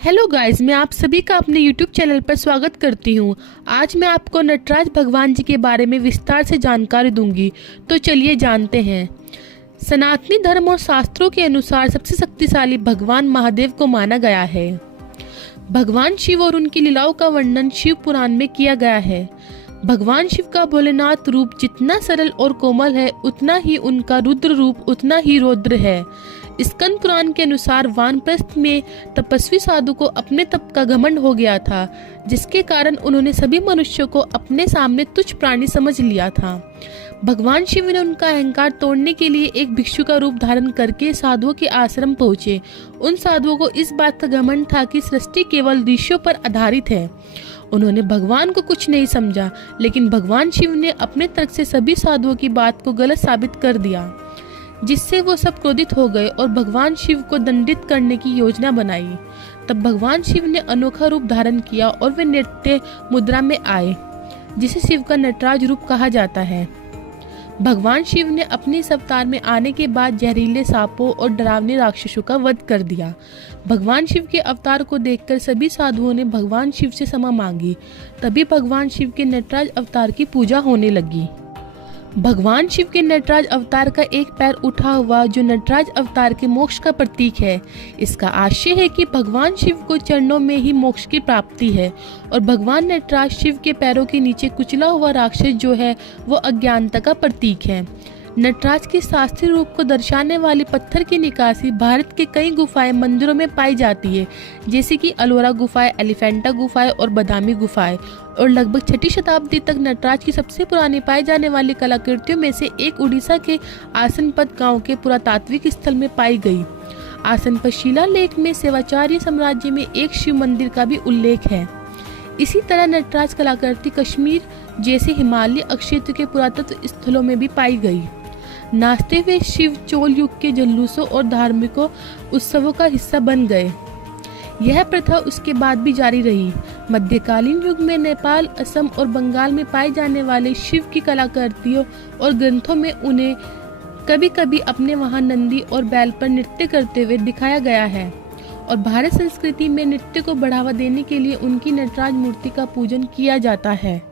Hello guys, मैं आप सभी का अपने YouTube चैनल पर स्वागत करती हूँ। आज मैं आपको नटराज भगवान जी के बारे में विस्तार से जानकारी दूंगी। तो चलिए जानते हैं। सनातनी धर्म और शास्त्रों के अनुसार सबसे शक्तिशाली भगवान महादेव को माना गया है। भगवान शिव और उनकी लीलाओं का वर्णन शिव पुराण में किया गया है। भगवान शिव का भोलेनाथ रूप जितना सरल और कोमल है, उतना ही उनका रुद्र रूप उतना ही रौद्र है। स्कंद पुराण के अनुसार वानप्रस्थ में तपस्वी साधु को अपने तप का घमंड हो गया था, जिसके कारण उन्होंने सभी मनुष्यों को अपने सामने तुच्छ प्राणी समझ लिया था। भगवान शिव ने उनका अहंकार तोड़ने के लिए एक भिक्षु का रूप धारण करके साधुओं के आश्रम पहुंचे। उन साधुओं को इस बात का घमंड था कि सृष्टि केवल ऋषियों पर आधारित है। उन्होंने भगवान को कुछ नहीं समझा, लेकिन भगवान शिव ने अपने तर्क से सभी साधुओं की बात को गलत साबित कर दिया, जिससे वो सब क्रोधित हो गए और भगवान शिव को दंडित करने की योजना बनाई। तब भगवान शिव ने अनोखा रूप धारण किया और वे नृत्य मुद्रा में आए, जिसे शिव का नटराज रूप कहा जाता है। भगवान शिव ने अपने इस अवतार में आने के बाद जहरीले सांपों और डरावने राक्षसों का वध कर दिया। भगवान शिव के अवतार को देखकर सभी साधुओं ने भगवान शिव से क्षमा मांगी। तभी भगवान शिव के नटराज अवतार की पूजा होने लगी। भगवान शिव के नटराज अवतार का एक पैर उठा हुआ, जो नटराज अवतार के मोक्ष का प्रतीक है। इसका आशय है कि भगवान शिव को चरणों में ही मोक्ष की प्राप्ति है, और भगवान नटराज शिव के पैरों के नीचे कुचला हुआ राक्षस जो है वो अज्ञानता का प्रतीक है। नटराज के शास्त्रीय रूप को दर्शाने वाले पत्थर की निकासी भारत के कई गुफाएं मंदिरों में पाई जाती है, जैसे कि अलोरा गुफाएं, एलिफेंटा गुफाएं और बादामी गुफाएं। और लगभग 6ठी शताब्दी तक नटराज की सबसे पुरानी पाई जाने वाली कलाकृतियों में से एक उड़ीसा के आसनपत गांव के पुरातात्विक स्थल में पाई गई। आसनपत शिलालेख में सेवाचार्य साम्राज्य में एक शिव मंदिर का भी उल्लेख है। इसी तरह नटराज कलाकृति कश्मीर जैसे हिमालय क्षेत्र के पुरातत्व स्थलों में भी पाई गई। नाचते हुए शिव चोल युग के जुलूसों और धार्मिक उत्सवों का हिस्सा बन गए। यह प्रथा उसके बाद भी जारी रही। मध्यकालीन युग में नेपाल, असम और बंगाल में पाए जाने वाले शिव की कलाकृतियों और ग्रंथों में उन्हें कभी कभी अपने वहां नंदी और बैल पर नृत्य करते हुए दिखाया गया है। और भारत संस्कृति में नृत्य को बढ़ावा देने के लिए उनकी नटराज मूर्ति का पूजन किया जाता है।